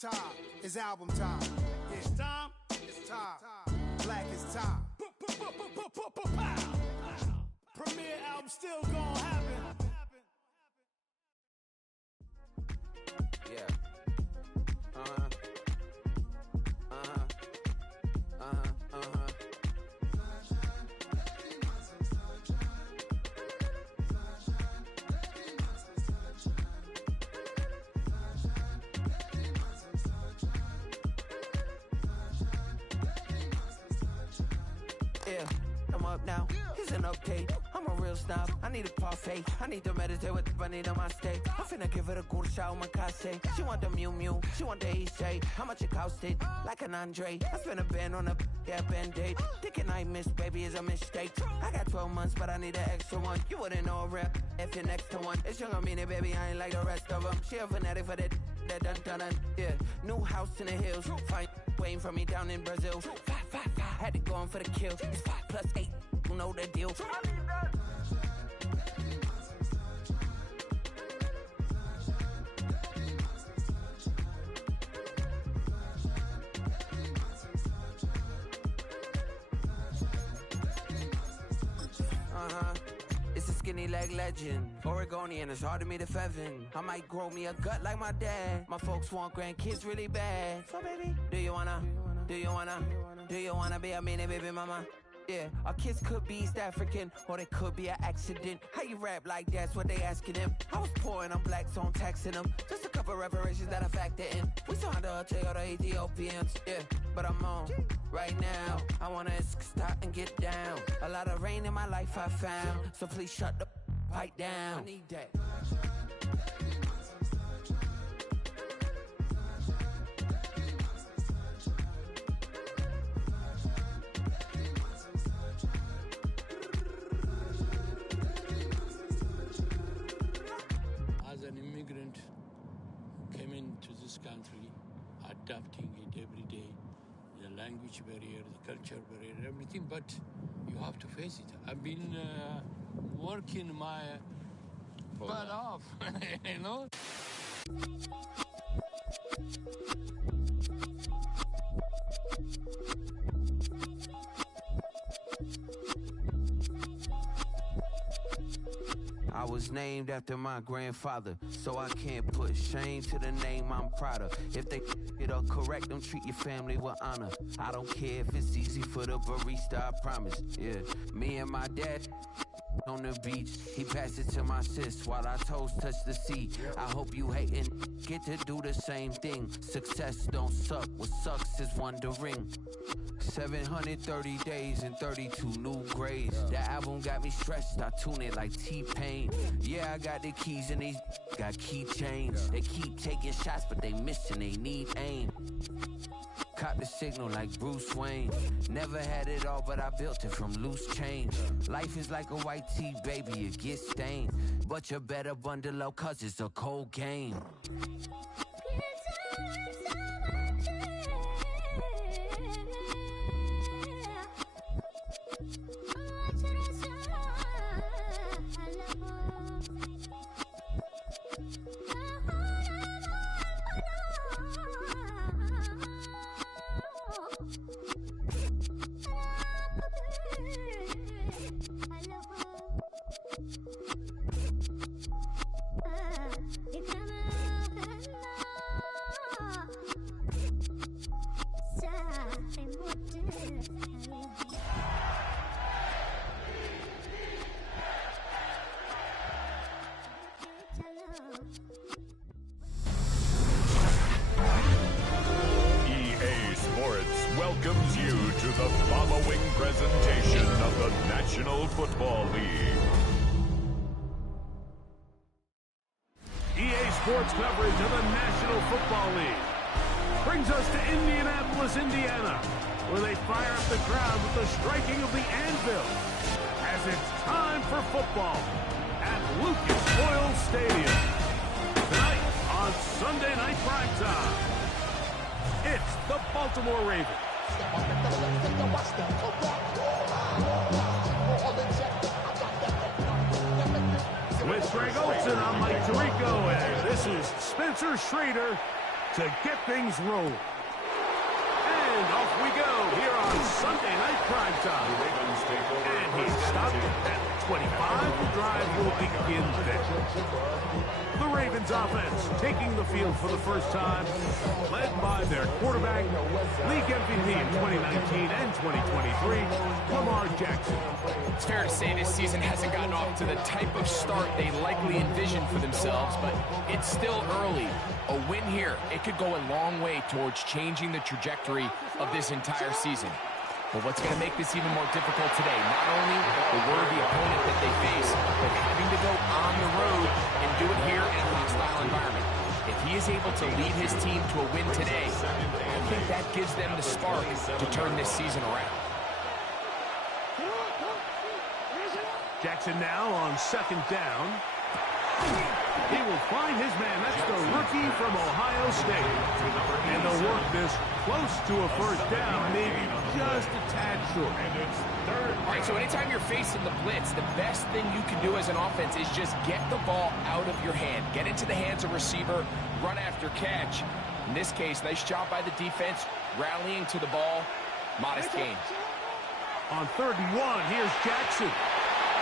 time. It's album time. Yeah. It's time. It's time. Black is time. Premiere album still gonna happen. Yeah. Yeah, I'm up now. Here's an update. I'm a real snob. I need a parfait. I need to meditate with the bunny on my stay. I'm finna give it a good shot on my casse. She want the Mew Mew. She want the EJ. How much it costed? Like an Andre. I spent a band on a band-aid. Thinking I missed, baby, is a mistake. I got 12 months, but I need an extra one. You wouldn't know a rep if you're next to one. It's young, I mean it, baby, I ain't like the rest of them. She a fanatic for that dun. Yeah, new house in the hills. Fine, waiting for me down in Brazil. Five. Had to go on for the kill. It's 5 + 8. You know the deal. It's a skinny leg legend. Oregonian, it's hard to meet a Fevin. I might grow me a gut like my dad. My folks want grandkids really bad. So baby, do you wanna be a mini baby mama? Yeah, our kids could be East African, or they could be an accident. How you rap like that's what they asking him. I was poor and I'm black, so I'm taxing them. Just a couple reparations that I factor in. We saw the Toyota Ethiopians, yeah, but I'm on right now. I wanna stop and get down. A lot of rain in my life I found, so please shut the pipe down. I need that. As an immigrant, came into this country, adapting it every day, the language barrier, the culture barrier, everything, but you have to face it. I've been working my butt off, you know? I was named after my grandfather, so I can't put shame to the name I'm proud of. If they it up correct, don't treat your family with honor. I don't care if it's easy for the barista, I promise. Yeah, me and my dad on the beach, he passed it to my sis while our toes touch the sea. I hope you hatin' get to do the same thing. Success don't suck, what sucks is wondering. 730 days and 32 new grades. That album got me stressed, I tune it like T-Pain. Yeah, I got the keys and these got keychains. They keep taking shots, but they missing, they need aim. Caught the signal like Bruce Wayne. Never had it all, but I built it from loose change. Life is like a white tee, baby, it gets stained. But you better bundle up, cause it's a cold game. Welcomes you to the following presentation of the National Football League. EA Sports coverage of the National Football League brings us to Indianapolis, Indiana, where they fire up the crowd with the striking of the anvil as it's time for football at Lucas Oil Stadium. Tonight on Sunday Night Primetime, it's the Baltimore Ravens with Greg Olson, I'm Mike Tirico, and this is Spencer Schrader to get things rolling. And off we go here on Sunday Night Primetime. And he's stopped at 25. The drive will begin there. The Ravens offense taking the field for the first time, led by their quarterback, league MVP in 2019 and 2023, Lamar Jackson. It's fair to say this season hasn't gotten off to the type of start they likely envisioned for themselves, but it's still early. A win here, it could go a long way towards changing the trajectory of this entire season. But what's going to make this even more difficult today, not only the worthy opponent that they face, but having to go on the road and do it here in a hostile environment. If he is able to lead his team to a win today, I think that gives them the spark to turn this season around. Jackson now on second down. He will find his man. That's the rookie from Ohio State. And they'll work this close to a first down, maybe just a tad short. All right, so anytime you're facing the blitz, the best thing you can do as an offense is just get the ball out of your hand. Get into the hands of receiver, run after catch. In this case, nice job by the defense, rallying to the ball. Modest gain. On 3rd and 1, here's Jackson.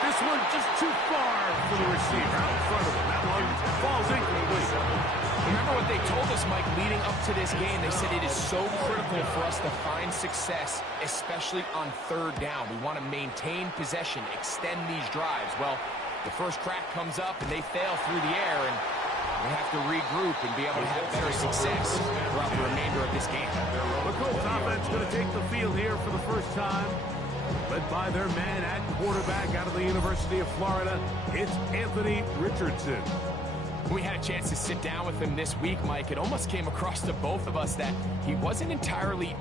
This one just too far for the receiver out in front of him. That one falls incomplete. Remember what they told us, Mike, leading up to this game. They said it is so critical for us to find success, especially on 3rd down. We want to maintain possession, extend these drives. Well, the first crack comes up, and they fail through the air, and we have to regroup and be able to have better success throughout the remainder of this game. The Colts offense going to take the field here for the first time. Led by their man at quarterback out of the University of Florida, it's Anthony Richardson. We had a chance to sit down with him this week, Mike. It almost came across to both of us that he wasn't entirely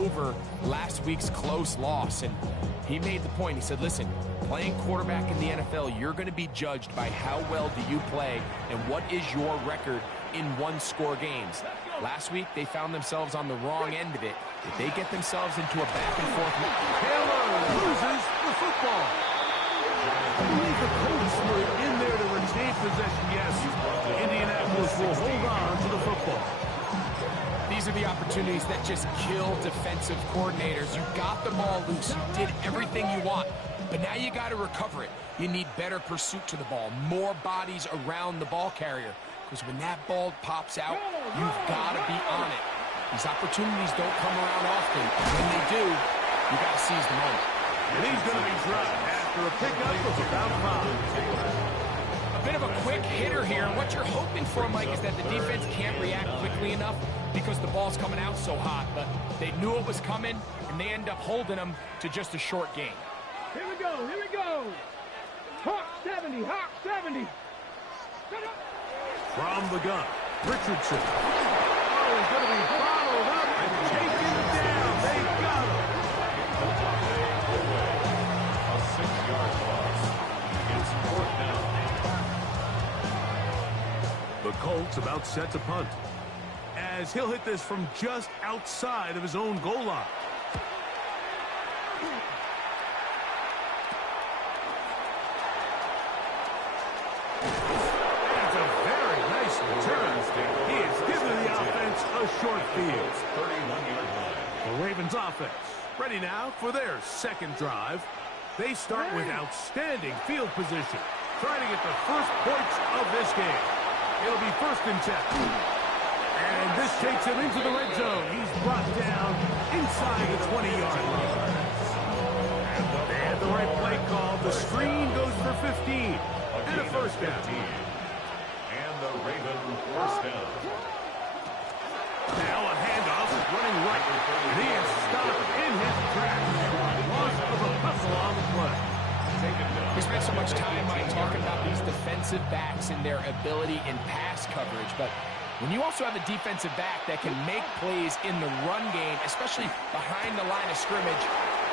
over last week's close loss, and he made the point. He said, listen, playing quarterback in the NFL, you're going to be judged by how well do you play and what is your record in one-score games. Last week, they found themselves on the wrong end of it. If they get themselves into a back-and-forth... Taylor loses the football. I believe the Colts were in there to retain possession. Yes, Indianapolis will hold on to the football. These are the opportunities that just kill defensive coordinators. You got the ball loose. You did everything you want. But now you got to recover it. You need better pursuit to the ball, more bodies around the ball carrier. Because when that ball pops out, you've got to be on it. These opportunities don't come around often. When they do, you got to seize the moment. And he's going to be dropped after a pickup of about 5. A bit of a quick hitter here. What you're hoping for, Mike, is that the defense can't react quickly enough because the ball's coming out so hot. But they knew it was coming, and they end up holding them to just a short gain. Here we go, here we go. Hawk 70, Hawk 70. From the gun, Richardson. Oh, he's going to be bottled up and taken down. They got him. A 6-yard loss. It's 4th down. The Colts about set to punt, as he'll hit this from just outside of his own goal line. That's a very nice return. He has given the offense a short field. 31-yard line. The Ravens offense ready now for their second drive. They start with outstanding field position, trying to get the first points of this game. It'll be 1st and 10. And this takes him into the red zone. He's brought down inside the 20-yard line. They had the right play call. The screen goes for 15. And a 1st down. And the Raven 1st down. Now a handoff, running right. And he is stopped in his tracks. Loss of a couple on the play. We spent so much time, Mike, talking about these defensive backs and their ability in pass coverage, but when you also have a defensive back that can make plays in the run game, especially behind the line of scrimmage,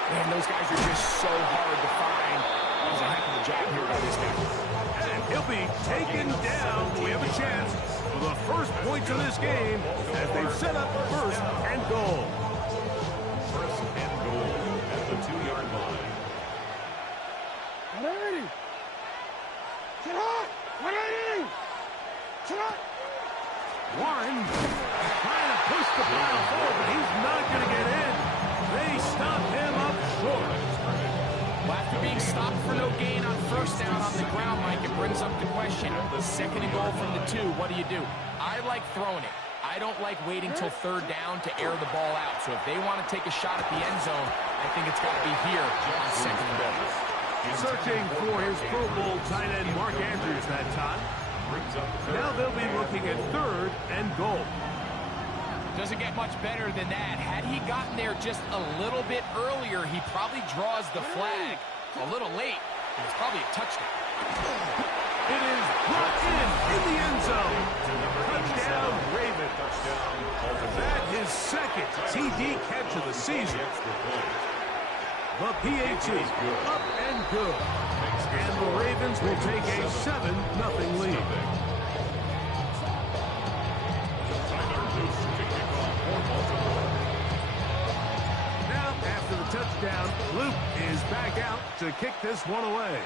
man, those guys are just so hard to find. That was a heck of a job here by this guy. And he'll be taken down. We have a chance for the first points of this game as they've set up 1st and goal. 1st and goal at the 2-yard line. Warren trying to push the ball forward, but he's not going to get in. They stop him up short. Well, after being stopped for no gain on 1st down on the ground, Mike, it brings up the question. 2nd and goal from the 2, what do you do? I like throwing it. I don't like waiting till 3rd down to air the ball out. So if they want to take a shot at the end zone, I think it's got to be here on 2nd and goal. Searching for his Pro Bowl tight end Mark Andrews that time. Now they'll be looking at 3rd and goal. Doesn't get much better than that. Had he gotten there just a little bit earlier, he probably draws the flag a little late. And it's probably a touchdown. It is brought in the end zone. Touchdown, Raven. That is 2nd TD catch of the season. The PAT up and good. And the Ravens will take a 7-0 lead. Now, after the touchdown, Luke is back out to kick this one away.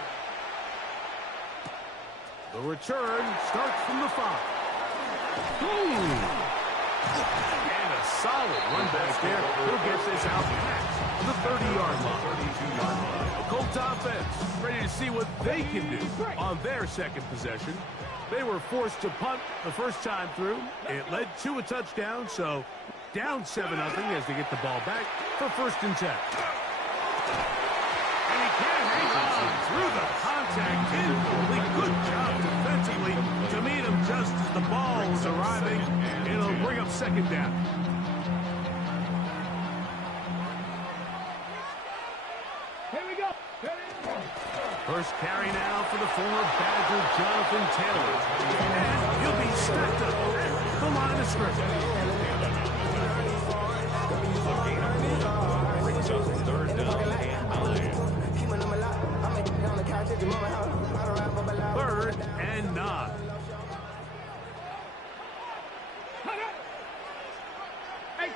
The return starts from the 5. And a solid run back there. He'll get this out past the 30-yard line. The Colts offense ready to see what they can do on their 2nd possession. They were forced to punt the first time through. It led to a touchdown, so down 7-0 as they get the ball back for 1st and 10. And he can't hang on through the contact. Incomplete. Good job defensively to meet him just as the ball was arriving. It'll bring up 2nd down. First carry now for the former Badger, Jonathan Taylor. And he'll be stacked up at the line of scrimmage.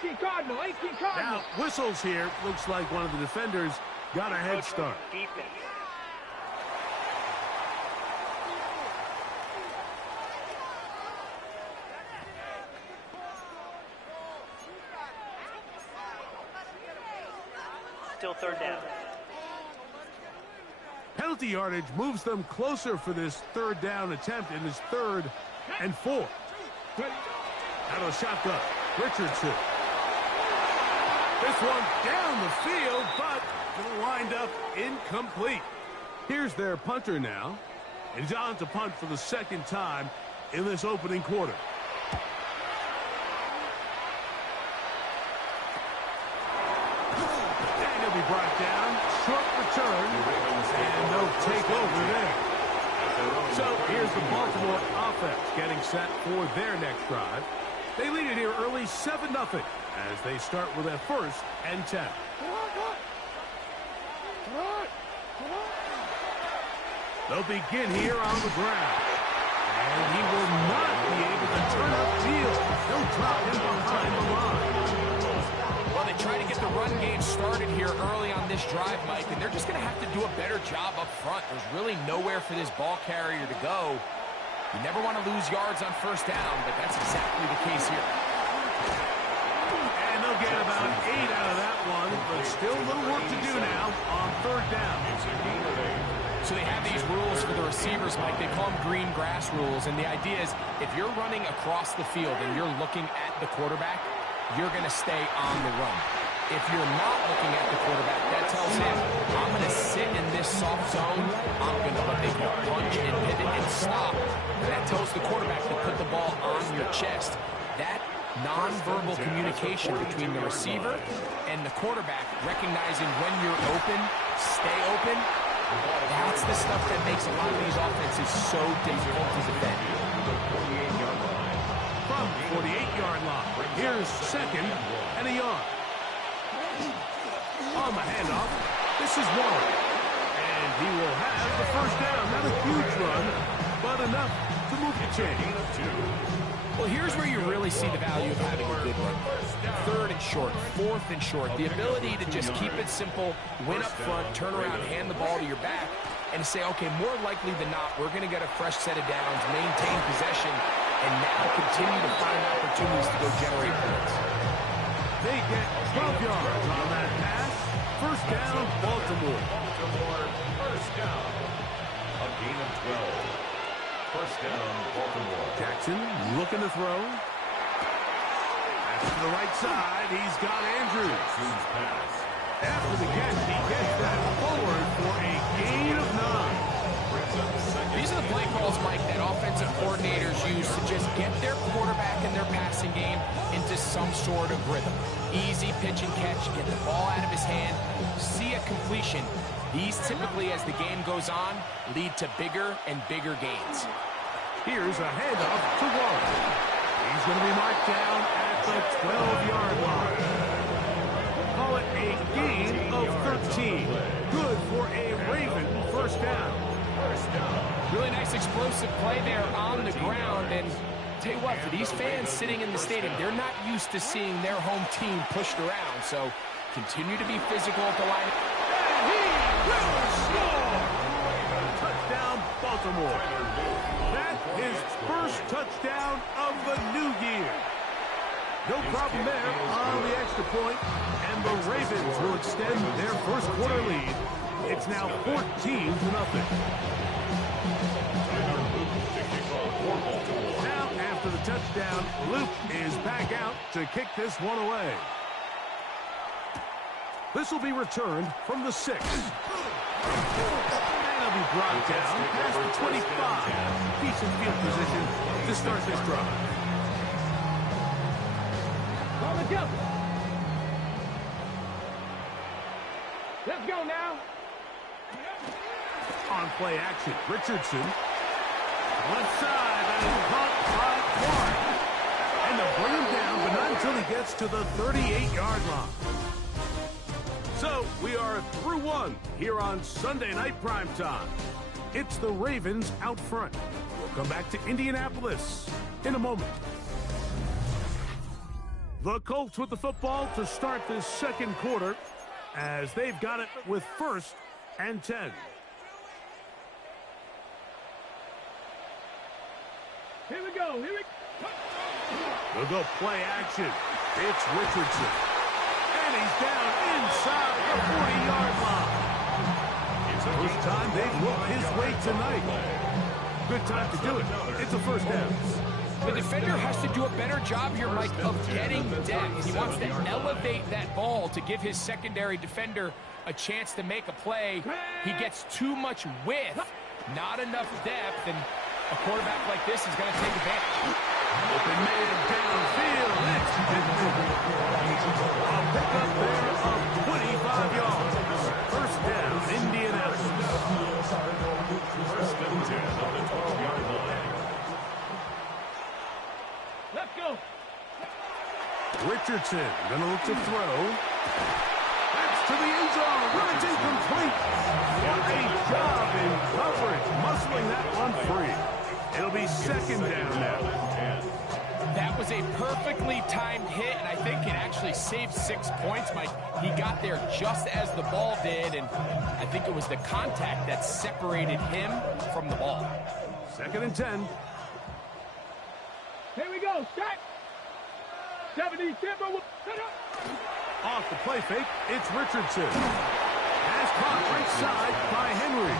18 Cardinal, 18 Cardinal. Now, whistles here. Looks like one of the defenders got a head start. Still third down. Penalty yardage moves them closer for this third down attempt in this 3rd and 4. Out of the shotgun, Richardson. This one down the field, but it'll wind up incomplete. Here's their punter now. And he's on to punt for the 2nd time in this opening quarter. And he'll be brought down. Short return. And they'll take over there. So here's the Baltimore offense getting set for their next drive. They lead it here early 7-0 as they start with a 1st and 10. They'll begin here on the ground. And he will not be able to turn up field. They'll drop him behind the line. Well, they try to get the run game started here early on this drive, Mike, and they're just going to have to do a better job up front. There's really nowhere for this ball carrier to go. You never want to lose yards on 1st down, but that's exactly the case here. And they'll get about 8 out of that one, but still a little work to do now on 3rd down. So they have these rules for the receivers, Mike. They call them green grass rules, and the idea is if you're running across the field and you're looking at the quarterback, you're going to stay on the run. If you're not looking at the quarterback, that tells him, I'm going to sit in this soft zone. I'm going to what they call punch and pivot and stop. And that tells the quarterback to put the ball on your chest. That nonverbal communication between the receiver and the quarterback, recognizing when you're open, stay open, that's the stuff that makes a lot of these offenses so difficult to defend. From 48-yard line, here's 2nd and a yard. On the handoff, this is Warren. And he will have the 1st down. Not a huge run, but enough to move the chain. Well, here's where you really see the value of having a good run. 3rd and short, 4th and short. The ability to just keep it simple, win up front, turn around, hand the ball to your back, and say, okay, more likely than not, we're going to get a fresh set of downs, maintain possession, and now continue to find opportunities to go generate points. They get 12 yards on that pass. 1st down, Baltimore. Baltimore, 1st down. A gain of 12. 1st down, Baltimore. Jackson looking to throw. Pass to the right side. He's got Andrews. Pass. After the catch, he gets that forward for a gain of 9. These are the play calls, Mike, that offensive coordinators use to just get their quarterback and their passing game into some sort of rhythm. Easy pitch and catch, get the ball out of his hand, see a completion. These typically, as the game goes on, lead to bigger and bigger gains. Here's a handoff to Warren. He's going to be marked down at the 12-yard line. Call it a gain of 13. Good for a Raven 1st down. Really nice explosive play there on the ground. And tell you what, for these fans sitting in the stadium, they're not used to seeing their home team pushed around. So continue to be physical at the line. And he will score! Touchdown, Baltimore. That's his 1st touchdown of the new year. No problem there on the extra point, and the Ravens will extend their 1st quarter lead. It's now 14-0. Now, after the touchdown, Luke is back out to kick this one away. This will be returned from the 6. And he'll be brought down past the 25. Decent field position to start this drive. On the jump. Let's go now. On play action, Richardson. Left side, and he's caught by Warren. And they'll bring him down, but not until he gets to the 38-yard line. So, we are through one here on Sunday Night Primetime. It's the Ravens out front. We'll come back to Indianapolis in a moment. The Colts with the football to start this second quarter as they've got it with 1st and 10. Here we go. Here we go. We'll go play action. It's Richardson. And he's down inside the 40-yard line. First time they've looked his way tonight. Good time to do it. It's a first down. The defender has to do a better job here, Mike, of getting depth. He wants to elevate that ball to give his secondary defender a chance to make a play. He gets too much width, not enough depth, and a quarterback like this is going to take advantage. Open man downfield. It's a pickup there of 25 yards. First down, Indianapolis. First and 10 on the 12-yard line. Let's go. Richardson going to look to throw. That's to the end zone. But it's incomplete. What a job in coverage, muscling that one free. It'll be second down now. That was a perfectly timed hit, and I think it actually saved 6 points, Mike. He got there just as the ball did, and I think it was the contact that separated him from the ball. Second and 10. Here we go. Set. 70. Set up. Off the play fake, it's Richardson. Pass caught right side by Henry.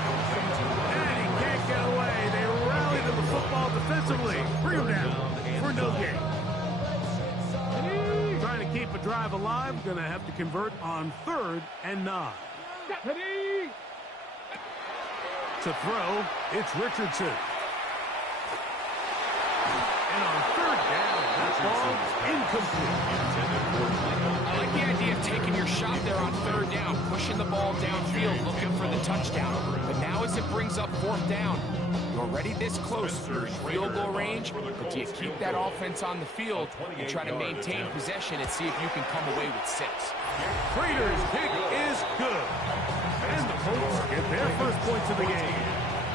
And he can't get away. They rally to the football defensively. Bring him down for no gain. Trying to keep a drive alive. Going to have to convert on 3rd and 9. To throw, it's Richardson. And on 3rd down, that ball's incomplete. I like the idea of taking your shot there on 3rd down, pushing the ball downfield, looking for the touchdown. But now as it brings up 4th down, you're already this close to field goal range, but do you keep that offense on the field and try to maintain possession and see if you can come away with 6? Prater's kick is good. And the Colts get their first points of the game.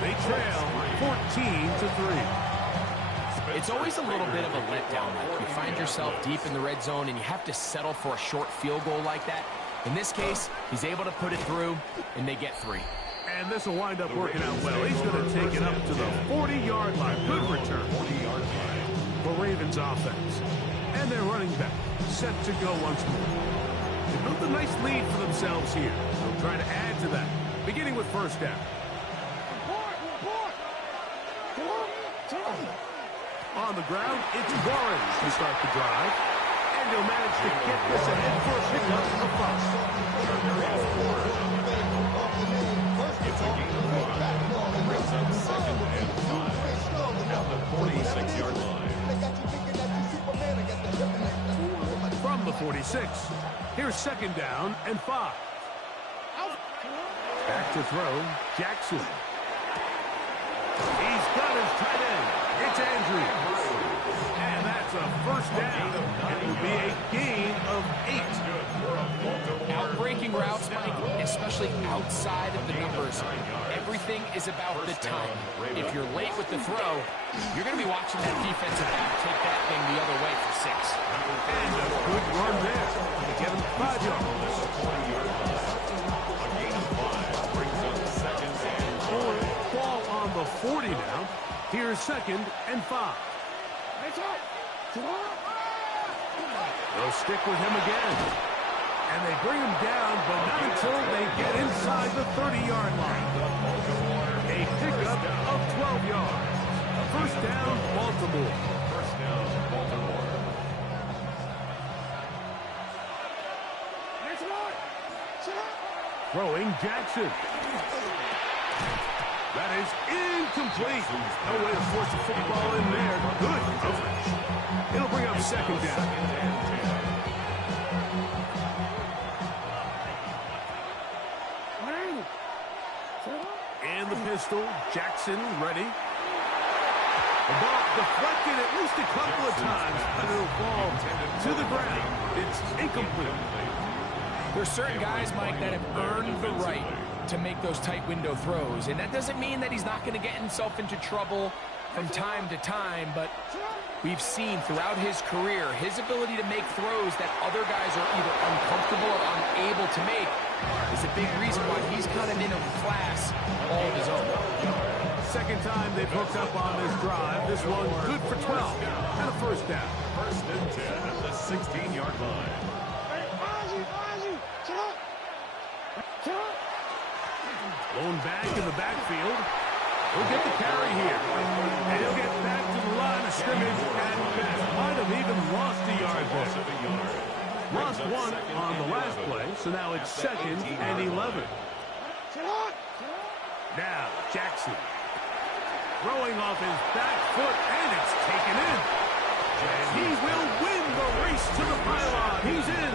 They trail 14-3. It's always a little bit of a letdown. Like you find yourself deep in the red zone and you have to settle for a short field goal like that. In this case, he's able to put it through, and they get 3. And this will wind up working out well. He's going to take it up to the 40-yard line. Good return for Ravens offense. And their running back set to go once more. They built a nice lead for themselves here. They'll try to add to that, beginning with 1st down. On the ground, it's Warren to start the drive. And he'll manage to get this ahead for a pickup of 5. It's a gain of 5. Brings up 2nd and 5 at the 46-yard line. From the 46, here's 2nd down and 5. Back to throw, Jackson. He's got his tight end. It's Andrews. And that's a first down. It will be a gain of 8. Outbreaking routes, Mike, especially outside of the numbers, everything is about the time. If you're late with the throw, you're going to be watching that defensive back take that thing the other way for 6. And a good run there. To get him 5 yards. A gain of 5 brings up 2nd and 5. Ball on the 40 now. Here's 2nd and 5. They'll stick with him again. And they bring him down, but not until they get inside the 30-yard line. A pickup of 12 yards. First down, Baltimore. First down, Baltimore. Throwing Jackson. That is incomplete. No way to force the football in there. Good coverage. It'll bring up 2nd down. And the pistol, Jackson ready. The ball deflected at least a couple of times, but it'll fall to the ground. It's incomplete. There's certain guys, Mike, that have earned the right to make those tight window throws, and that doesn't mean that he's not going to get himself into trouble from time to time, but we've seen throughout his career his ability to make throws that other guys are either uncomfortable or unable to make is a big reason why he's kind of in a class all of his own. Second time they've hooked up on this drive. This one good for 12 and a first down. First and 10 at the 16-yard line. Blown back in the backfield. He'll get the carry here. And he'll get back to the line of scrimmage and might have even lost a yard there. Lost one on the last play, so now it's 2nd and 11. Now, Jackson. Throwing off his back foot, and it's taken in. And he will win the race to the pylon. He's in.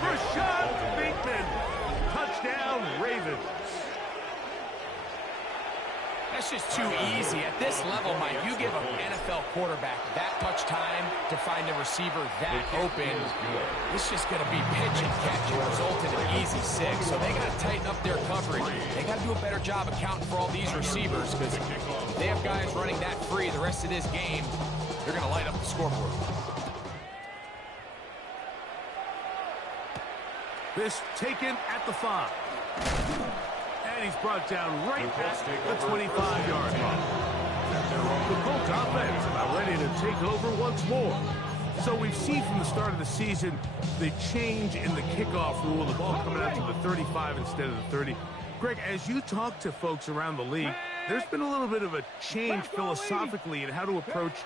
Rashad Bateman. Touchdown, Ravens. That's just too easy. At this level, Mike, you give an NFL quarterback that much time to find a receiver that open, it's just going to be pitch and catch and result in an easy 6. So they got to tighten up their coverage. They got to do a better job accounting for all these receivers because they have guys running that free the rest of this game. They're going to light up the scoreboard. This taken at the 5. And he's brought down right at the 25-yard line. The Colts offense about ready to take over once more. So we've seen from the start of the season the change in the kickoff rule, the ball coming out to the 35 instead of the 30. Greg, as you talk to folks around the league, there's been a little bit of a change philosophically in how to approach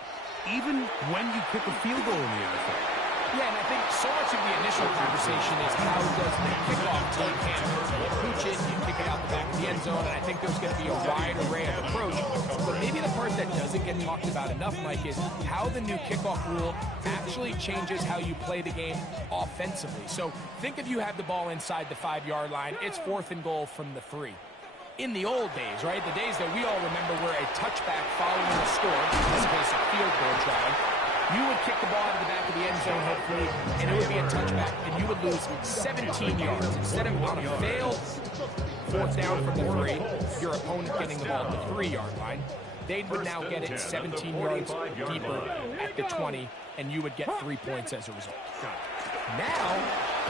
even when you kick a field goal in the NFL. Yeah, and I think so much of the initial conversation is how does the kickoff team handle it? You pooch it, you kick it out the back of the end zone, and I think there's going to be a wide array of approach. But maybe the part that doesn't get talked about enough, Mike, is how the new kickoff rule actually changes how you play the game offensively. So think if you have the ball inside the 5-yard line, it's 4th and goal from the 3. In the old days, right, the days that we all remember were a touchback following the score, in this case a field goal try, you would kick the ball out of the back of the end zone, hopefully, and it would be a touchback, and you would lose 17 yards. Instead of on a failed 4th down from the 3, your opponent getting the ball at the 3-yard line, they would now get it 17 yards deeper at the 20, and you would get 3 points as a result. Now,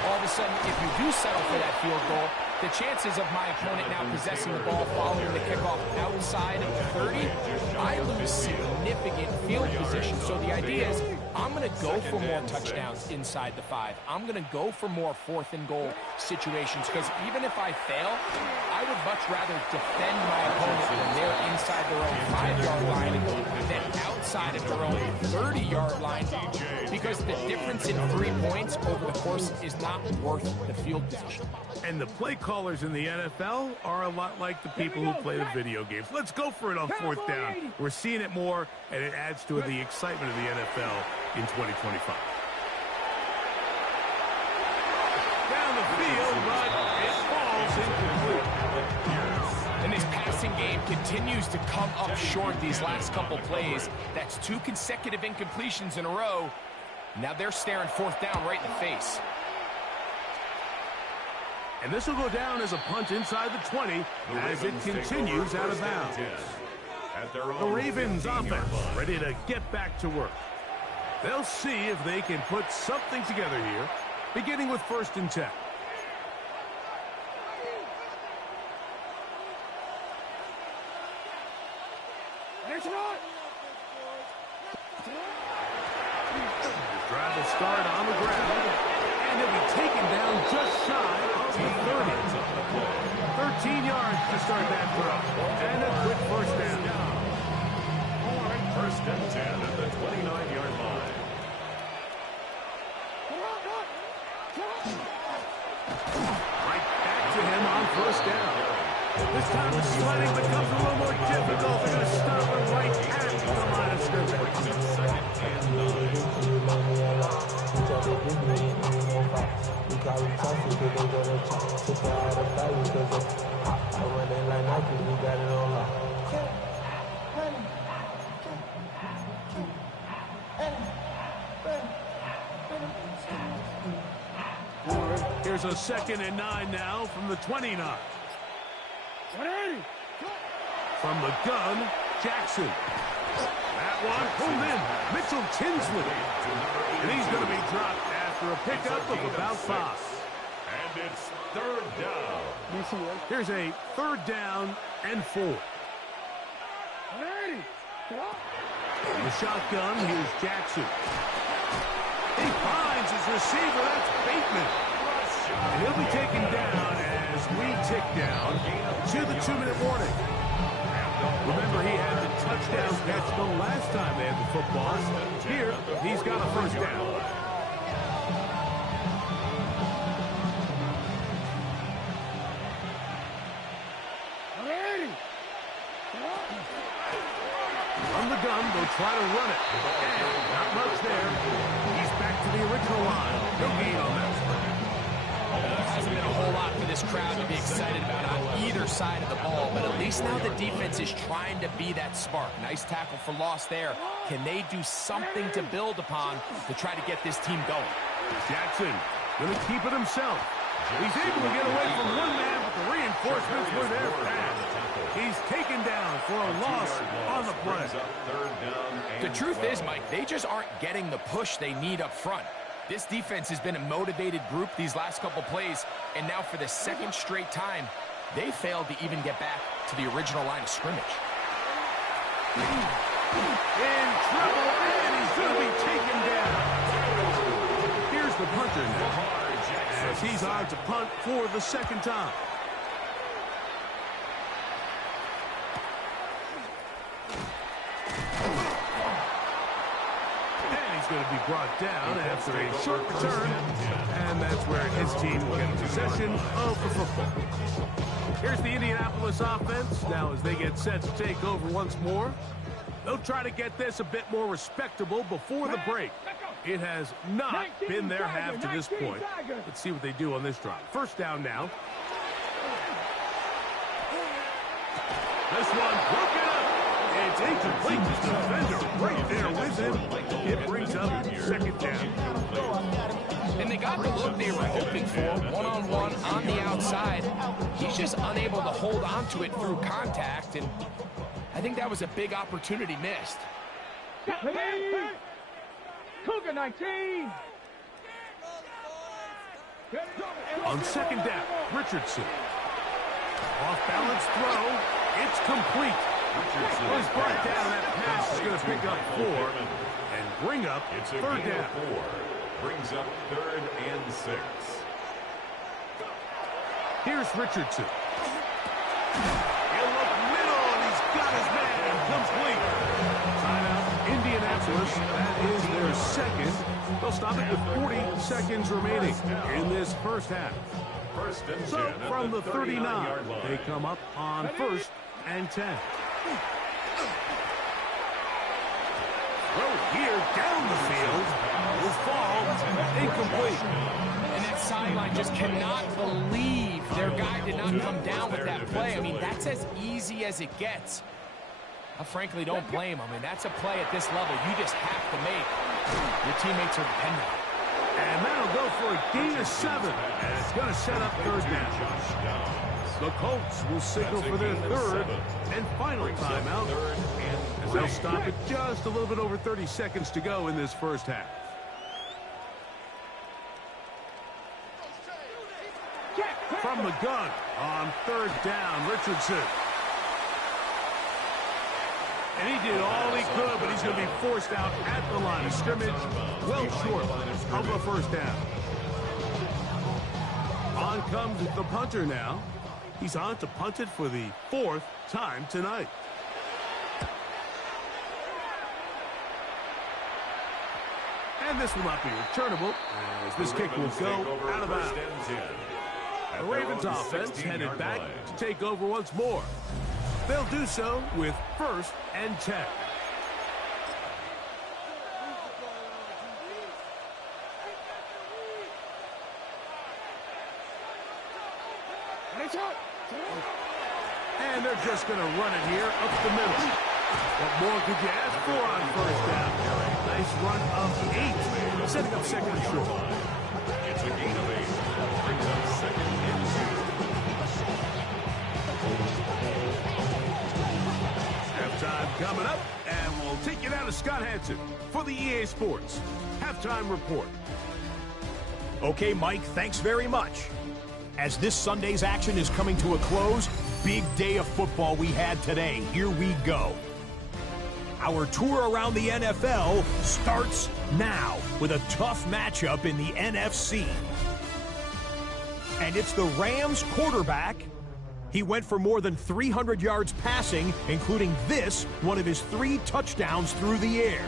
all of a sudden, if you do settle for that field goal, the chances of my opponent now possessing the ball following the kickoff outside of the 30, I lose significant field position. So the idea is I'm going to go for more touchdowns inside the 5. I'm going to go for more 4th and goal situations because even if I fail, I would much rather defend my opponent when they're inside their own 5-yard line than outside of their own 30-yard line because the difference in 3 points over the course is not worth the field position. And the play callers in the NFL are a lot like the people who play the video games. Let's go for it on 4th down. We're seeing it more, and it adds to the excitement of the NFL in 2025. Down the field, but it falls incomplete. And this passing game continues to come up short these last couple plays. That's 2 consecutive incompletions in a row. Now they're staring 4th down right in the face. And this will go down as a punt inside the 20 as it continues out of bounds. The Ravens offense ready to get back to work. They'll see if they can put something together here, beginning with 1st and 10. The drive will start on the ground, and it'll be taken down just shy of the 30. 13 yards to start that throw, and a quick 1st down. 1st and 10 at the 29-yard line. Right back to him on 1st down. This time the sliding becomes a little more difficult. They're going to stop him right at the line of scrimmage. 2nd and 9. Here's a 2nd and 9 now from the 29. From the gun, Jackson. That one pulled in. Mitchell Tinsley. And he's going to be dropped after a pickup of about 5. And it's third down. Here's a third down and 4. In the shotgun, here's Jackson. He finds his receiver. That's Bateman. And he'll be taken down as we tick down to the 2-minute warning. Remember, he had the touchdown catch the last time they had the football. Here, he's got a first down. From the gun, they'll try to run it. And not much there. He's back to the original line. No gain on that. There hasn't been a whole lot for this crowd to be excited about on either side of the ball, but at least now the defense is trying to be that spark. Nice tackle for loss there. Can they do something to build upon to try to get this team going? Jackson going to keep it himself. He's able to get away from one man, but the reinforcements were there fast. He's taken down for a loss on the play. The truth is, Mike, they just aren't getting the push they need up front. This defense has been a motivated group these last couple plays, and now for the second straight time, they failed to even get back to the original line of scrimmage. In trouble, and he's going to be taken down. Here's the punter now, as he's on to punt for the second time. Going to be brought down after a short return, and that's where his team will get possession of the football. Here's the Indianapolis offense now as they get set to take over once more. They'll try to get this a bit more respectable before the break. It has not been their half to this point. Let's see what they do on this drive. First down now. This one broken up. It's incomplete. The defender right there with him. It brings up second down. And they got the look they were hoping for, one-on-one on the outside. He's just unable to hold on to it through contact, and I think that was a big opportunity missed. Cougar 19. On second down, Richardson. Off-balance throw. It's complete. He's brought down. That pass is going to pick up 4 and bring up third down. 4. Brings up third and 6. Here's Richardson. He'll look middle, and he's got his man complete. Timeout, Indianapolis. That is their second. They'll stop it with 40 seconds remaining in this first half. So from the 39, they come up on first and 10. Throw here down the field will fall incomplete. And that sideline just cannot believe their guy did not come down with that play. I mean, that's as easy as it gets. I frankly don't blame him. I mean, that's a play at this level you just have to make. Your teammates are dependent on it. And that'll go for a gain of 7. And it's going to set up third down. The Colts will signal for their third and final timeout. As they'll stop it just a little bit over 30 seconds to go in this first half. From the gun on third down, Richardson. And he did all he could, but he's going to be forced out at the line of scrimmage, well short of the first down. On comes the punter now. He's on to punt it for the 4th time tonight. And this will not be returnable, as this kick will go out of bounds. The Ravens offense headed back to take over once more. They'll do so with first and 10. And they're just going to run it here up the middle. What more could you ask for on first down? Nice run of 8, setting up second and short. It's a gain of 8. Brings up second and 2. Halftime coming up, and we'll to Scott Hansen for the EA Sports Halftime Report. Okay, Mike, thanks very much. As this Sunday's action is coming to a close, big day of football we had today. Here we go. Our tour around the NFL starts now with a tough matchup in the NFC. And it's the Rams quarterback. He went for more than 300 yards passing, including this, one of his 3 touchdowns through the air.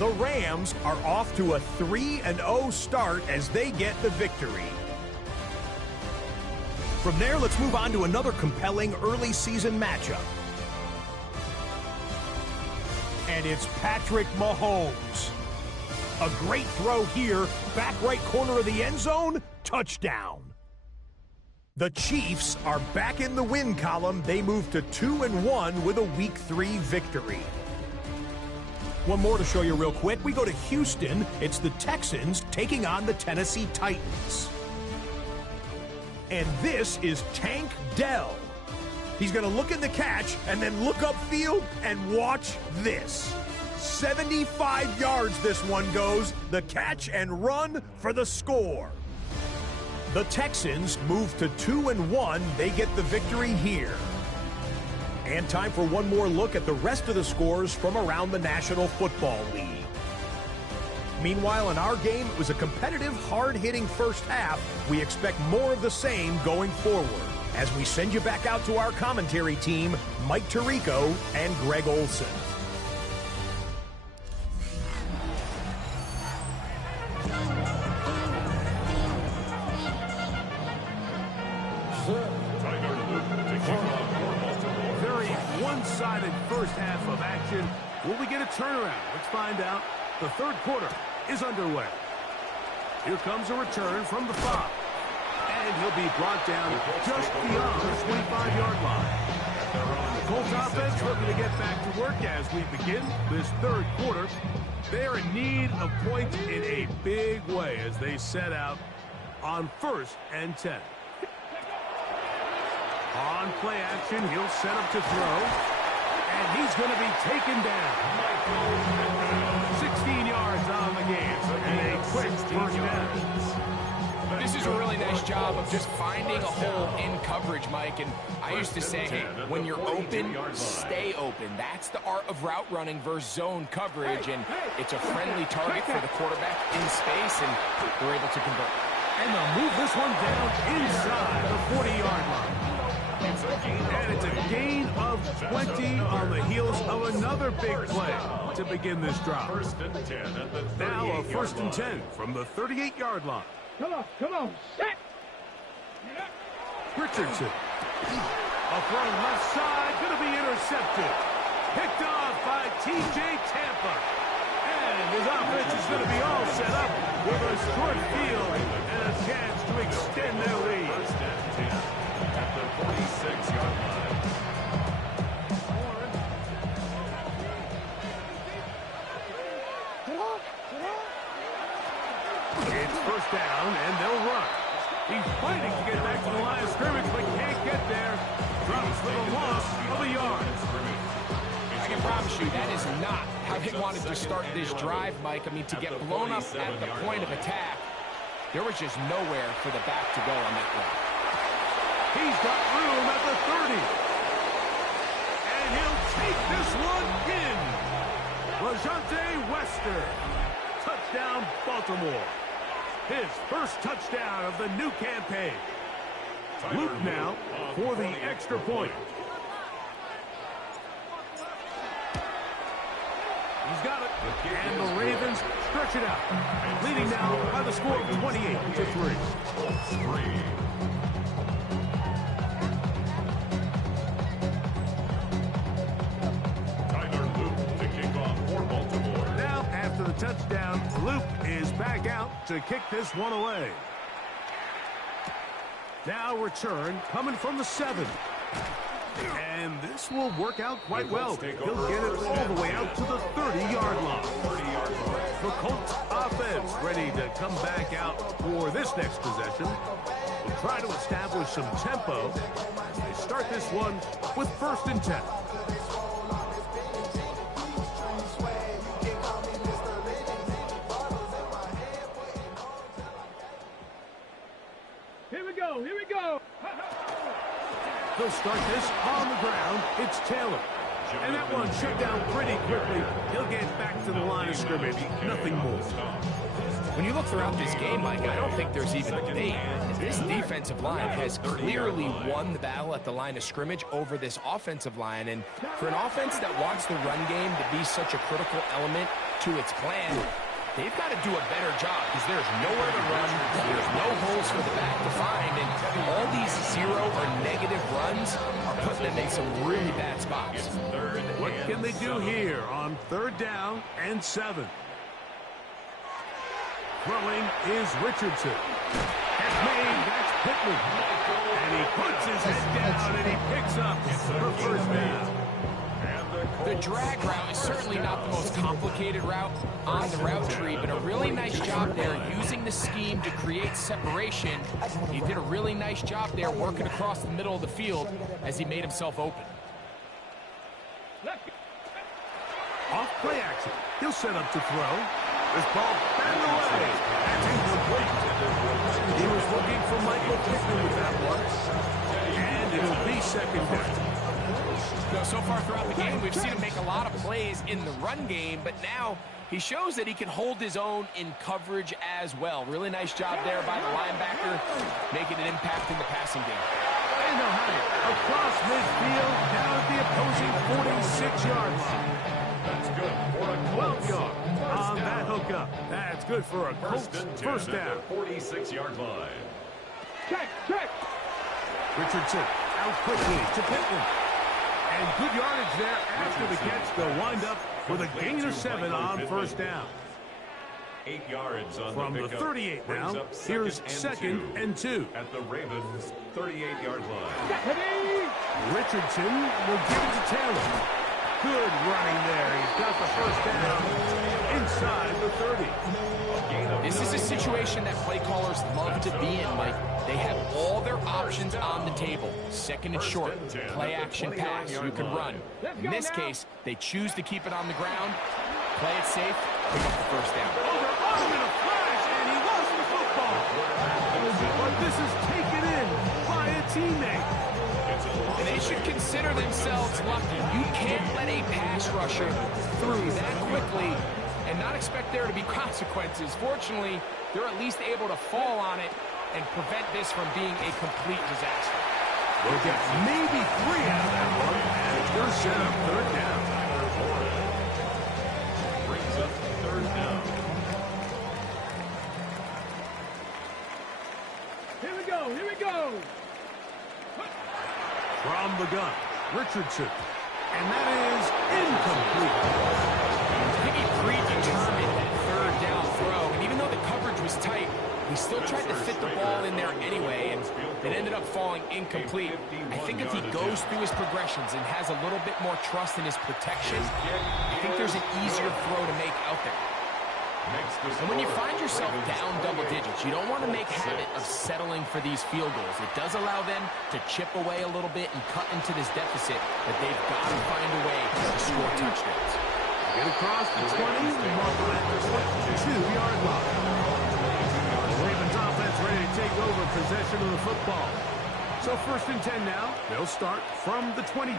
The Rams are off to a 3-0 start as they get the victory. From there, let's move on to another compelling early season matchup. And it's Patrick Mahomes. A great throw here, back right corner of the end zone, touchdown. The Chiefs are back in the win column. They move to 2-1 with a Week 3 victory. One more to show you real quick. We go to Houston. It's the Texans taking on the Tennessee Titans. And this is Tank Dell. He's going to look in the catch and then look upfield and watch this. 75 yards this one goes. The catch and run for the score. The Texans move to 2-1. They get the victory here. And time for one more look at the rest of the scores from around the National Football League. Meanwhile, in our game, it was a competitive, hard-hitting first half. We expect more of the same going forward as we send you back out to our commentary team, Mike Tirico and Greg Olson. Very one-sided first half of action. Will we get a turnaround? Let's find out. The third quarter is underway. Here comes a return from the 5. And he'll be brought down just beyond the 25-yard line. Colts offense looking to get back to work as we begin this third quarter. They're in need of points in a big way as they set out on 1st and 10. On play action, he'll set up to throw. And he's going to be taken down. 16 yards on the game. And a quick first down. This is a really nice job of just finding a hole in coverage, Mike. And I used to say, hey, when you're open, stay open. That's the art of route running versus zone coverage. And it's a friendly target for the quarterback in space, and they're able to convert. And they'll move this one down inside the 40-yard line. And it's a gain of 20 on the heels of another big play to begin this drive. Now a 1st and 10 from the 38-yard line. Come on, set! Richardson. A throw left side, going to be intercepted. Picked off by T.J. Tampa. And his offense is going to be all set up with a short field and a chance to extend their lead. 46-yard line. It's first down, and they'll run. He's fighting to get back to the line of scrimmage, but can't get there. Drops for the loss of a yard. I can promise you that is not how they wanted to start this drive, Mike. I mean, to get blown up at the point of attack, there was just nowhere for the back to go on that play. He's got room at the 30. And he'll take this one in. LaJohntay Wester. Touchdown, Baltimore. His first touchdown of the new campaign. Luke now for the extra point. He's got it. And the Ravens stretch it out. Leading now by the score of 28-3. Touchdown. Luke is back out to kick this one away. Now return coming from the 7. And this will work out quite well. He'll get it all the way out to the 30-yard line. The Colts offense ready to come back out for this next possession. We'll try to establish some tempo. They start this one with 1st and 10. He'll start this on the ground. It's Taylor. And that one shut down pretty quickly. He'll get back to the line of scrimmage. Nothing more. When you look throughout this game, Mike, I don't think there's even a debate. This defensive line has clearly won the battle at the line of scrimmage over this offensive line. And for an offense that wants the run game to be such a critical element to its plan, they've got to do a better job because there's nowhere to run. There's no holes for the back to find. And all these zero or negative runs are putting them in some really bad spots. What can they do here on 3rd down and 7? Throwing is Richardson. That's made. That's Pittman. And he puts his head down and he picks up for first down. The drag route is certainly not the most complicated route on the route tree, but a really nice job there using the scheme to create separation. He did a really nice job there working across the middle of the field as he made himself open. Off play action. He'll set up to throw. This ball batted away. That's incomplete. He was looking for Michael Pittman with that one. And it'll be 2nd down. So far throughout the game, we've seen him make a lot of plays in the run game, but now he shows that he can hold his own in coverage as well. Really nice job there by the linebacker, making an impact in the passing game. And they'll have it across midfield, down at the opposing 46-yard line. That's good for a 12-yard on that hookup. That's good for a first down. 46-yard line. Check, check. Richardson out quickly to Pittman. And good yardage there after the catch. They'll wind up with a gain of 7 on 1st down. 8 yards on from the 38 now. Here's 2nd and 2. At the Ravens' 38-yard line. Richardson will give it to Taylor. Good running there. He's got the first down inside the 30. This is a situation that play callers love to be in, Mike. They have all their options on the table. 2nd and short, play action pass, you can run. In this case, they choose to keep it on the ground, play it safe, pick up the first down. Over in a flash, and he lost the football. But this is taken in by a teammate. And they should consider themselves lucky. You can't let a pass rusher through that quickly and not expect there to be consequences. Fortunately, they're at least able to fall on it and prevent this from being a complete disaster. We'll get maybe 3 out of that one, and they're set up 3rd down. Brings up 3rd down. Here we go, here we go. From the gun, Richardson. And that is incomplete. I think he predetermined that 3rd down throw, and even though the coverage was tight, he still tried to fit the ball in there anyway, and it ended up falling incomplete. I think if he goes through his progressions and has a little bit more trust in his protection, I think there's an easier throw to make out there. And when you find yourself down double digits, you don't want to make habit of settling for these field goals. It does allow them to chip away a little bit and cut into this deficit, but they've got to find a way to score touchdowns. Get across the 20 and mark at the 22-yard line. The Ravens offense ready to take over possession of the football. So 1st and 10 now. They'll start from the 22.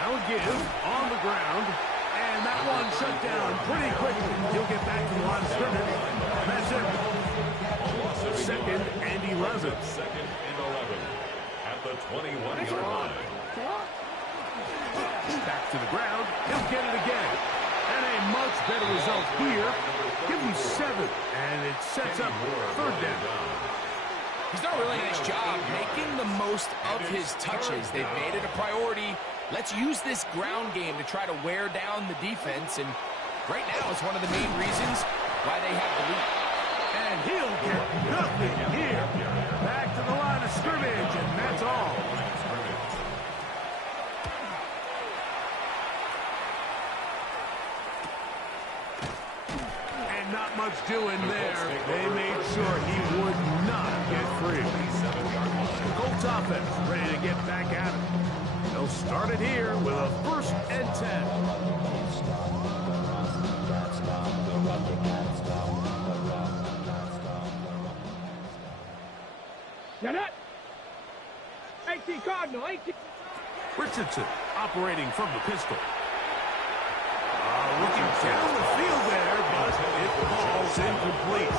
Now a give on the ground. And that one shut down pretty quickly. He'll get back to the line of scrimmage. That's it. 2nd and 11. 2nd and 11. At the 21-yard line. Back to the ground. He'll get it again. And a much better result here. Give him 7. And it sets up 3rd down. He's done a really nice job making the most of his touches. They've made it a priority. Let's use this ground game to try to wear down the defense. And right now it's one of the main reasons why they have the lead. And he'll get nothing here. Back to the line of scrimmage, and that's all. And not much doing there. They made sure he would not get free. The Colts offense ready to get back at it. They'll start it here with a 1st and 10. Get it. Cardinal, 18. Richardson operating from the pistol. Looking down the field there, but it falls incomplete.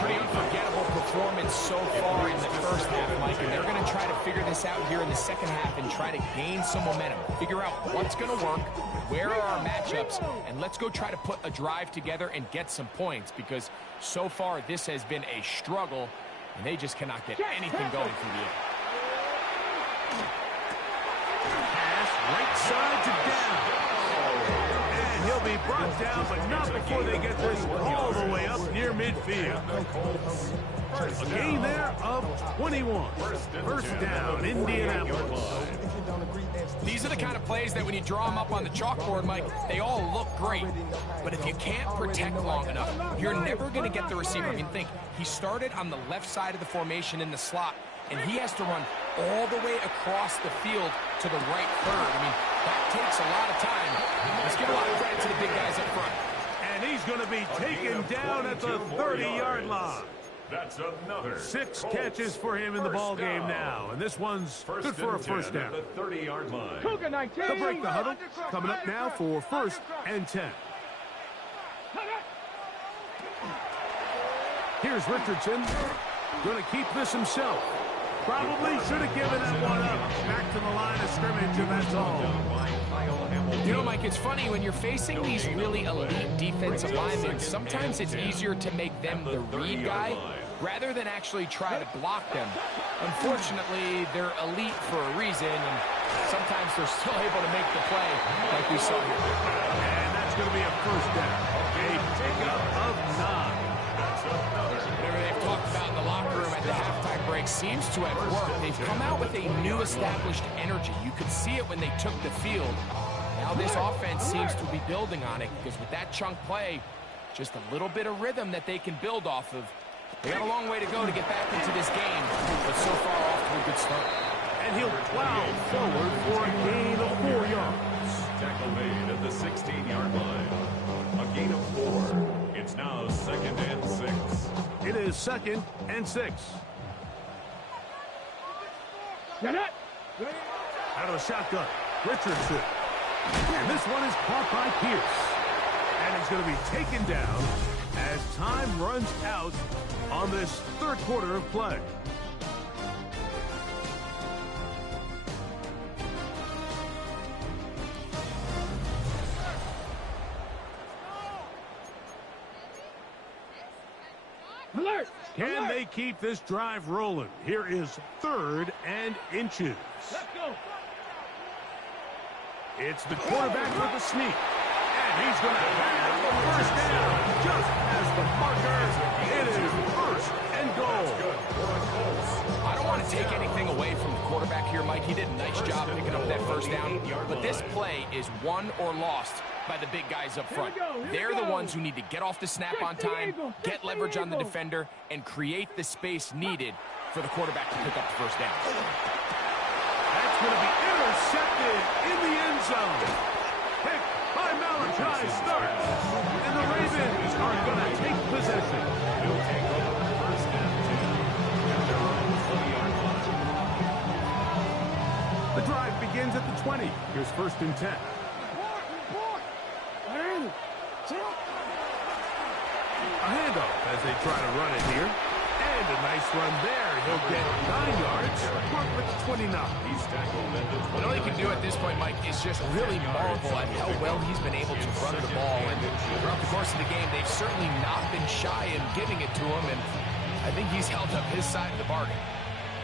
Pretty unforgettable performance so far in the first half, Mike, and they're going to try to figure this out here in the second half and try to gain some momentum. Figure out what's going to work, where are our matchups, and let's go try to put a drive together and get some points, because so far this has been a struggle, and they just cannot get anything going through the air. Pass right side to down. And he'll be brought down, but not before they get this all the way up near midfield. A gain there of 21. First down, Indianapolis. These are the kind of plays that when you draw them up on the chalkboard, Mike, they all look great. But if you can't protect long enough, you're never going to get the receiver. I mean, think, he started on the left side of the formation in the slot, and he has to run all the way across the field to the right third. I mean, that takes a lot of time. Let's give a lot of credit to the big guys up front. And he's going to be taken down at the 30-yard line. That's another 6 catches for him in the ball game now, and this one's good for a first down. At the 30-yard line. Cougar 19. They'll break the huddle. Coming up now for 1st and 10. Here's Richardson. Going to keep this himself. Probably should have given that one up. Back to the line of scrimmage, and that's all. You know, Mike, it's funny, when you're facing these really elite defensive linemen, sometimes it's easier to make them the read guy rather than actually try to block them. Unfortunately, they're elite for a reason, and sometimes they're still able to make the play like we saw here. And that's going to be a first down. A pickup of 9. Whatever they've talked about in the locker room at the halftime break seems to have worked. They've come out with a new established energy. You could see it when they took the field. Now this offense seems to be building on it, because with that chunk play, just a little bit of rhythm that they can build off of. They got a long way to go to get back into this game, but so far off to a good start. And he'll plow forward for a gain of 4 yards. Tackle made at the 16-yard line. A gain of 4. It's now 2nd and 6. It is 2nd and 6. Out of the shotgun, Richardson. And this one is caught by Pierce. And he's going to be taken down as time runs out on this 3rd quarter of play. Alert! Can they keep this drive rolling? Here is 3rd and inches. Let's go. It's the quarterback with the sneak. And he's going to have the first down. Just as the marker, it is 1st and goal. I don't want to take anything away from the quarterback here, Mike. He did a nice job picking up that first down. But this play is won or lost by the big guys up front. They're the ones who need to get off the snap on time, get leverage on the defender, and create the space needed for the quarterback to pick up the first down. That's going to be intercepted in the end zone. Pick by Malachi Starks. And the Ravens are going to take possession. He'll take over 1st and 10 at their own 20-yard line. The drive begins at the 20. Here's 1st and 10. A handoff as they try to run it here. And a nice run there. He'll get 9 yards. Mark with 29. He's tackled at the 20. All he can do at this point, Mike, is just really marvel at how well he's been able to run the ball. And throughout the course of the game, they've certainly not been shy in giving it to him. And I think he's held up his side of the bargain.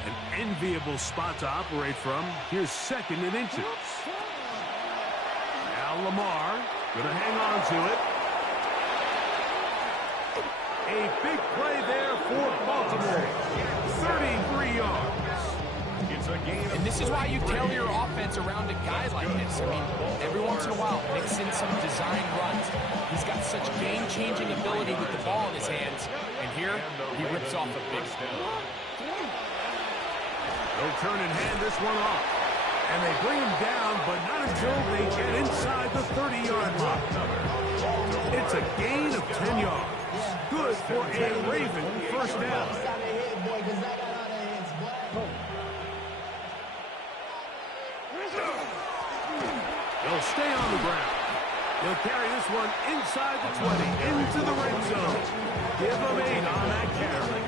An enviable spot to operate from. Here's 2nd and inches. Now Lamar going to hang on to it. A big play there for Baltimore. 33 yards. It's a gain. And this is why you tailor your offense around a guy like this. I mean, every once in a while, mix in some design runs. He's got such game-changing ability with the ball in his hands. And here, he rips off a big step. They'll turn and hand this one off. And they bring him down, but not until they get inside the 30-yard line. It's a gain of 10 yards. Good for a Raven first down. stay on the ground. He'll carry this one inside the 20, into the red zone. Give him 8 on that carry.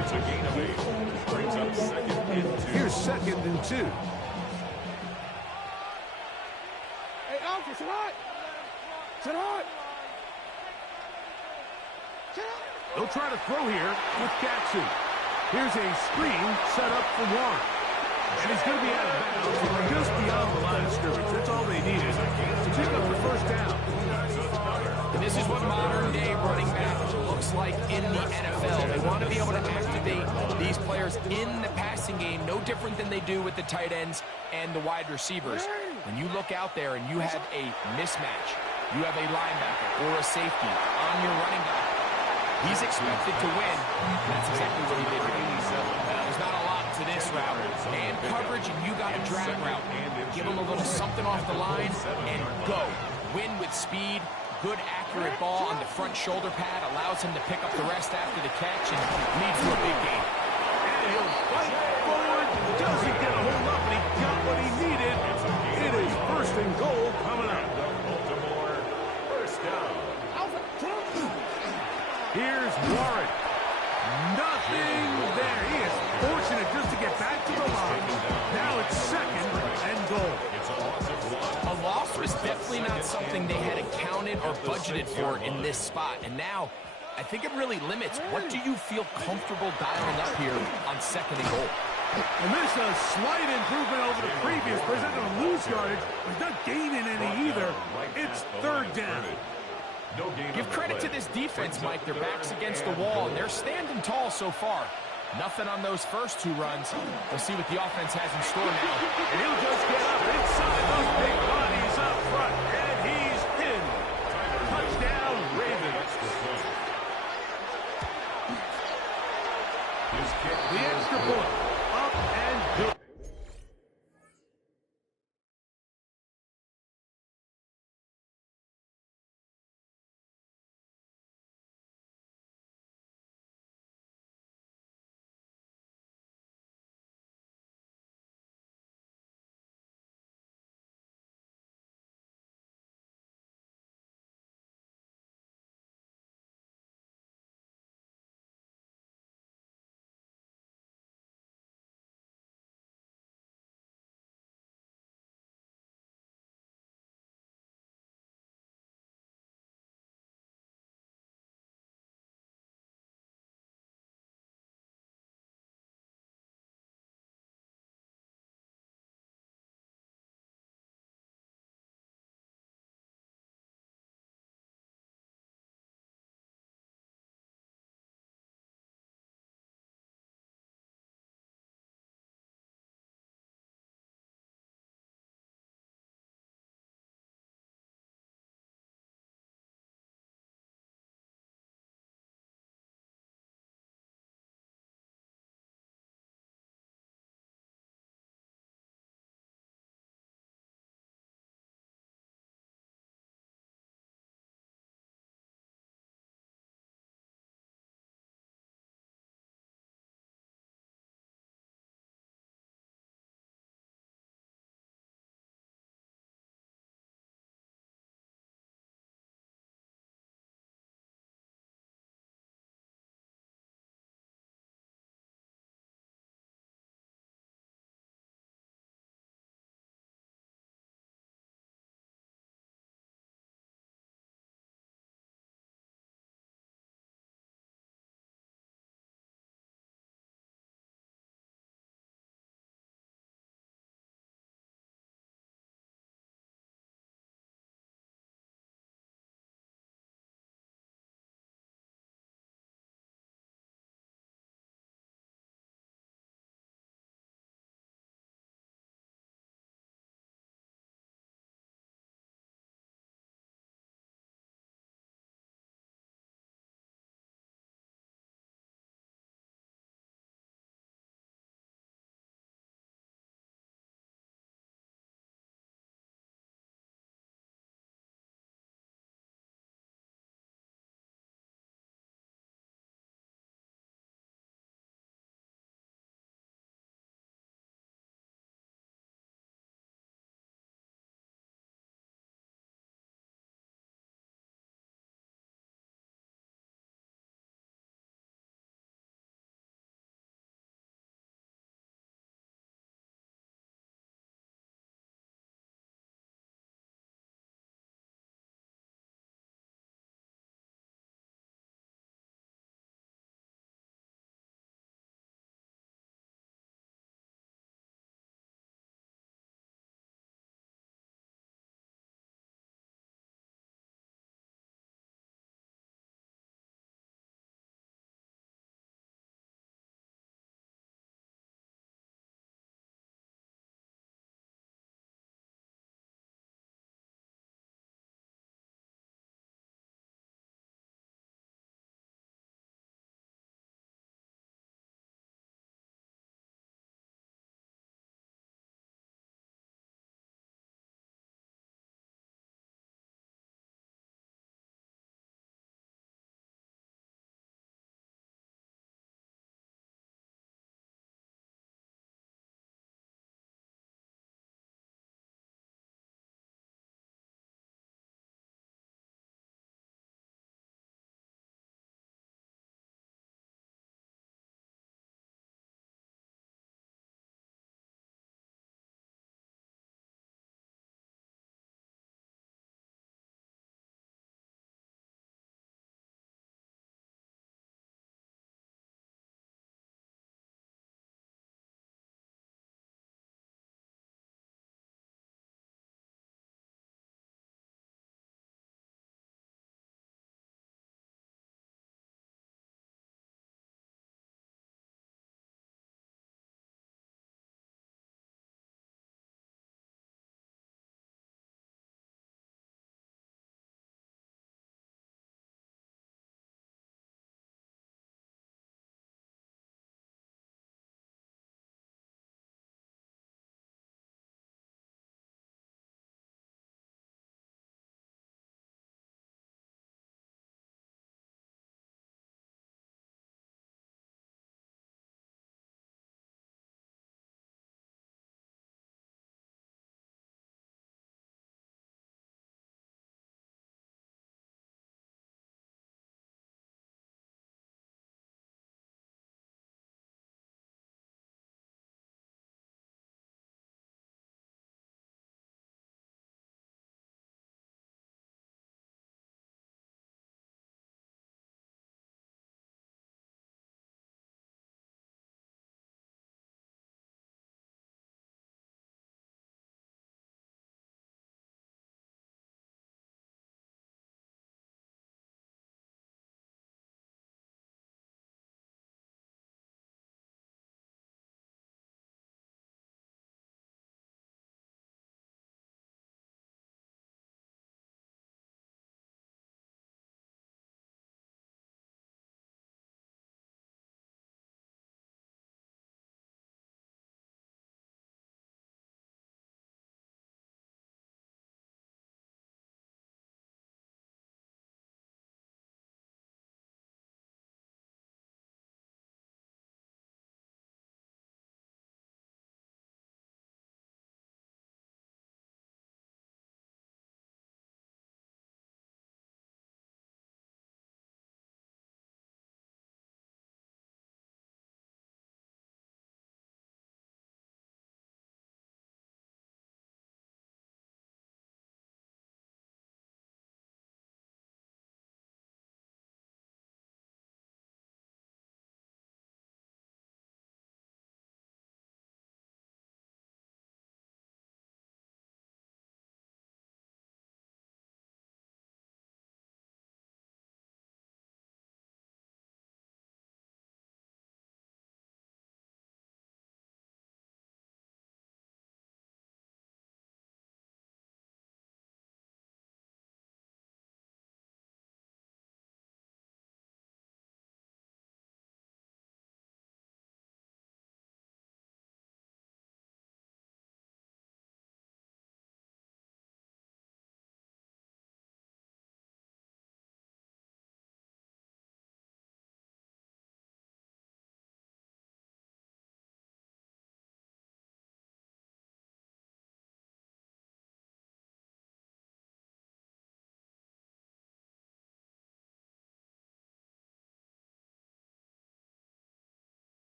It's a gain of 8. Brings up 2nd and 2. Here's 2nd and 2. Hey, Alfred, sit hard. Sit hard. They'll try to throw here with Jackson. Here's a screen set up for Warren. And he's going to be out of bounds just beyond the line of scrimmage. That's all they needed to pick up the first down. And this is what modern-day running back looks like in the NFL. They want to be able to activate these players in the passing game, no different than they do with the tight ends and the wide receivers. When you look out there and you have a mismatch, you have a linebacker or a safety on your running back, he's expected to win. That's exactly what he did here. There's not a lot to this route. And coverage, and you got a drag route. Give him a little something off the line and go. Win with speed. Good, accurate ball on the front shoulder pad. Allows him to pick up the rest after the catch and leads to a big gain. And he'll fight forward. Doesn't get a hold up, and he got what he needed. It is 1st and goal coming up. Baltimore, 1st down. Here's Warren. Nothing there. He is fortunate just to get back to the line. Now it's 2nd and goal. It's a loss of 1. A loss was definitely not something they had accounted or budgeted for in this spot. And now, I think it really limits. What do you feel comfortable dialing up here on 2nd and goal? And this is a slight improvement over the previous. He's not going to lose yardage. He's not gaining any either. It's 3rd down. Give credit to this defense, Mike. Their back's against the wall, and they're standing tall so far. Nothing on those first 2 runs. We'll see what the offense has in store now. And he'll just get up inside those big bodies up front, and he's in. Touchdown, Ravens. The extra point, up and good.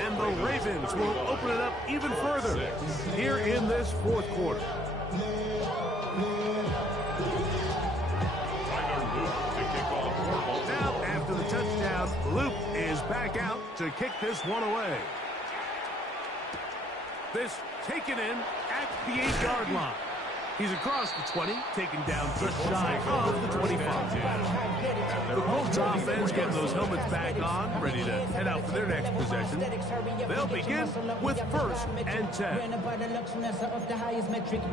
and the Ravens will open it up even further here in this fourth quarter. Now, after the touchdown, Luke is back out to kick this one away. This taken in at the 8-yard line. He's across the 20, taken down just shy of the 25. The Colts offense getting those helmets back on, ready to head out for their next possession. They'll begin with 1st and 10.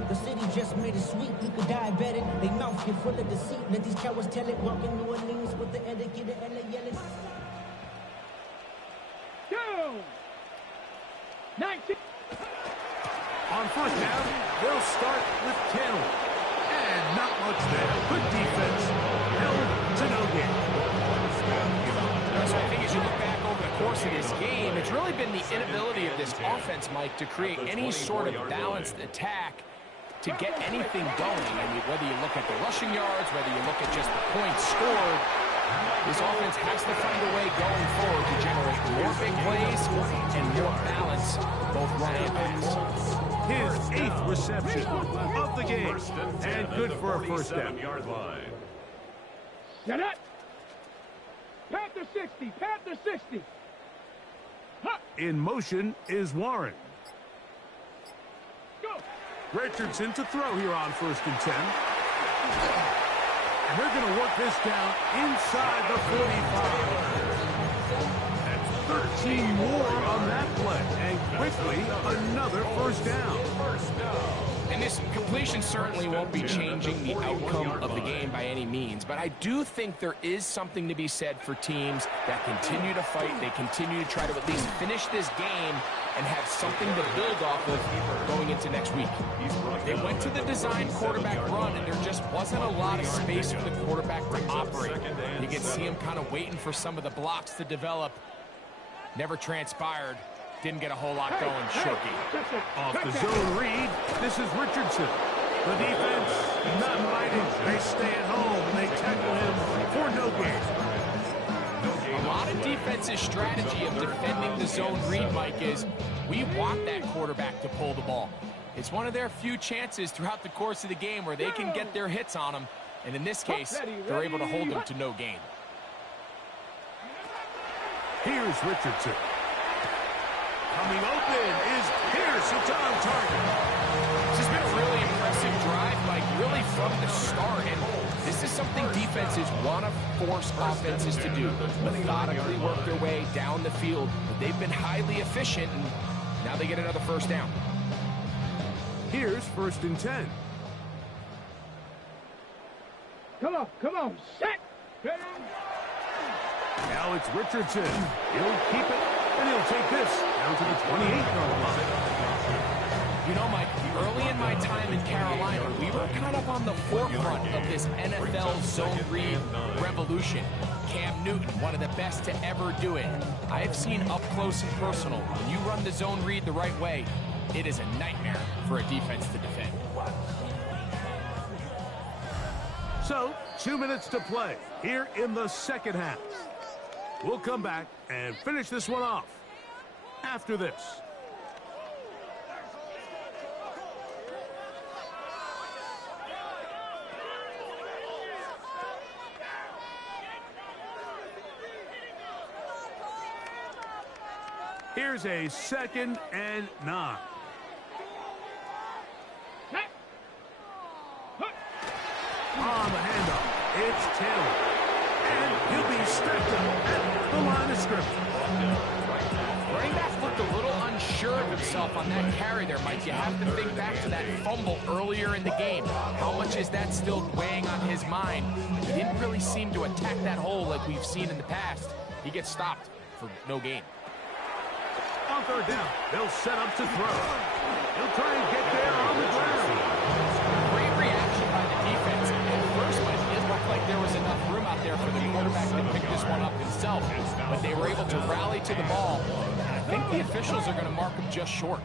The city just made it sweet. You could diabetic. They mouth get full of deceit. Let these cowards tell it. Walk in New Orleans with the etiquette and the yelling. Go! 19. On 1st down, they'll start with Taylor. And not much there. Good defense. Held to no gain. So I think as you look back over the course of this game, it's really been the inability of this offense, Mike, to create any sort of balanced attack to get anything going. I mean, whether you look at the rushing yards, whether you look at just the points scored, this offense has to find a way going forward to generate more big plays and more balance, both run and pass. His 8th reception of the game, and good for a 1st down. Get it! Panther 60, Panther 60. Huh. In motion is Warren. Go! Richardson to throw here on 1st and 10. And they're going to work this down inside the 45. That's 13 more on that play. And quickly, another 1st down. And this completion certainly won't be changing the outcome of the game by any means, but I do think there is something to be said for teams that continue to fight. They continue to try to at least finish this game and have something to build off of going into next week. They went to the design quarterback run, and there just wasn't a lot of space for the quarterback to operate. You can see him kind of waiting for some of the blocks to develop. Never transpired. Didn't get a whole lot going, Shoki. Off the zone read, this is Richardson. The defense not biting. They stay at home, and they tackle him for no gain. A lot of defense's strategy of defending the zone read, Mike, is we want that quarterback to pull the ball. It's one of their few chances throughout the course of the game where they can get their hits on him, and in this case, they're able to hold them to no gain. Here's Richardson. Coming open is Pierce. It's on target. This has been a really impressive drive, Mike, really from the start. And this is something defenses want to force offenses to do. Methodically work their way down the field. But they've been highly efficient, and now they get another 1st down. Here's 1st and 10. Come on, set! Now it's Richardson. He'll keep it, and he'll take this down to the 28-yard line. You know, Mike, early in my time in Carolina, we were kind of on the forefront of this NFL zone read revolution. Cam Newton, one of the best to ever do it. I have seen up close and personal, when you run the zone read the right way, it is a nightmare for a defense to defend. So, 2 minutes to play here in the 2nd half. We'll come back and finish this one off after this. Here's a 2nd and 9. On the handoff, it's Taylor. And he'll be stepped up at the line of scrimmage. Running back looked a little unsure of himself on that carry there, Mike. You have to think back to that fumble earlier in the game. How much is that still weighing on his mind? He didn't really seem to attack that hole like we've seen in the past. He gets stopped for no gain. On 3rd down, they'll set up to throw. He'll try and get there on the ground. Great reaction by the defense. At first, it didn't look like there was enough room out there for the quarterback to pick this one up himself, but they were able to rally to the ball. And I think the officials are going to mark him just short.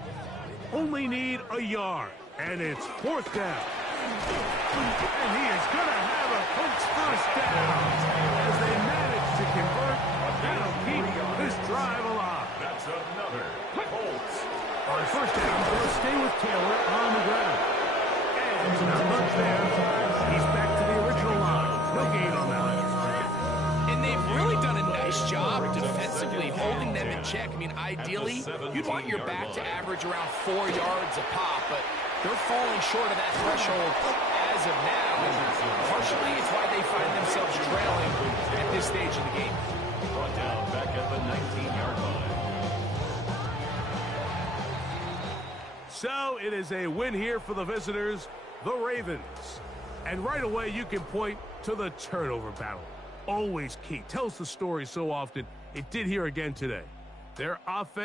Only need a yard, and it's 4th down. And he is going to have a Colts 1st down as they manage to convert. That'll keep this drive alive. That's another first down. They'll stay with Taylor on the ground. And not much there. He's back to the original line. No gain on that. And they've really done a nice job defensively holding them in check. I mean, ideally, you'd want your back to average around 4 yards a pop, but they're falling short of that threshold as of now. And partially, it's why they find themselves trailing at this stage of the game. Brought down back at the 19-yard line. So it is a win here for the visitors, the Ravens. And right away, you can point to the turnover battle. Always key. Tells the story so often. It did here again today. Their offense